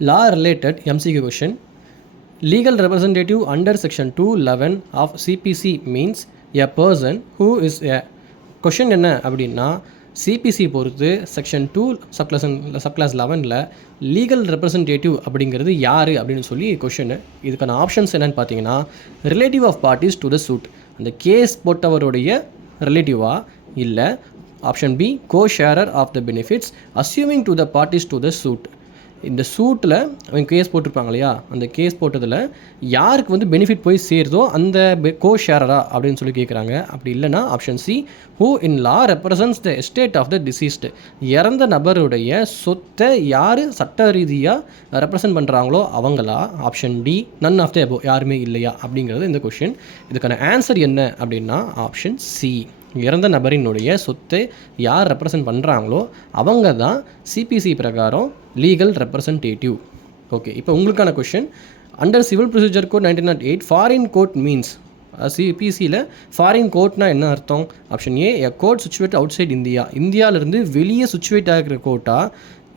Law related MCQ question. Legal representative under section 211 of CPC means a person who is a question என்ன அப்படின்னா CPC பொறுத்து section 2 subclause 11ல் legal representative அப்படிங்கிறது யார் அப்படின்னு சொல்லி கொஷனு. இதுக்கான ஆப்ஷன்ஸ் என்னென்னு பார்த்தீங்கன்னா relative of parties to the suit, அந்த கேஸ் போட்டவருடைய ரிலேட்டிவா, இல்லை option B co sharer of the benefits assuming to the parties to the suit. இந்த சூட்டில் அவங்க கேஸ் போட்டிருப்பாங்க இல்லையா, அந்த கேஸ் போட்டதில் யாருக்கு வந்து பெனிஃபிட் போய் சேருதோ அந்த கோ ஷேரரா அப்படின்னு சொல்லி கேட்குறாங்க. அப்படி இல்லைனா option C who in law represents the estate of the deceased, இறந்த நபருடைய சொத்தை யார் சட்ட ரீதியாக ரெப்ரசன்ட் பண்ணுறாங்களோ அவங்களா. Option D none of the above, யாருமே இல்லையா அப்படிங்கிறது இந்த கொஷின். இதுக்கான ஆன்சர் என்ன அப்படின்னா ஆப்ஷன் சி, இறந்த நபரினுடைய சொத்தை யார் ரெப்ரசன்ட் பண்ணுறாங்களோ அவங்க தான் சிபிசி பிரகாரம் லீகல் ரெப்ரசன்டேட்டிவ். ஓகே, இப்போ உங்களுக்கான question. Under civil procedure code 1908 foreign court means, சிபிசியில் ஃபாரின் கோர்ட்னா என்ன அர்த்தம்? Option A a court situate outside India, இந்தியாவிலேருந்து வெளியே சுச்சுவேட் ஆகிற கோர்ட்டா,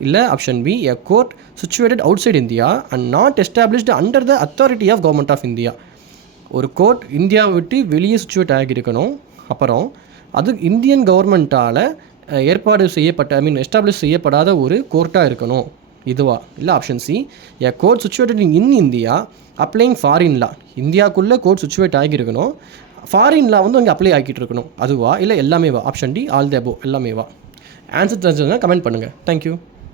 இல்லை option B a court situated outside India and not established under the authority of government of India. ஒரு கோர்ட் இந்தியாவை விட்டு வெளியே சுச்சுவேட் ஆகியிருக்கணும், அப்புறம் அது இந்தியன் கவர்மெண்ட்டால் ஏற்பாடு செய்யப்பட்ட எஸ்டாப்ளிஷ் செய்யப்படாத ஒரு கோர்ட்டாக இருக்கணும். இதுவா? இல்லை option C a court situated in India applying foreign law, இந்தியாவுக்குள்ளே கோர்ட் சுச்சுவேட் ஆகியிருக்கணும், ஃபாரின் லா வந்து அங்கே அப்ளை ஆகிட்டு இருக்கணும். அதுவா? இல்லை எல்லாமே வா? Option D all the above, எல்லாமே வா. ஆன்சர் தெரிஞ்சதுன்னா கமெண்ட் பண்ணுங்கள். தேங்க்யூ.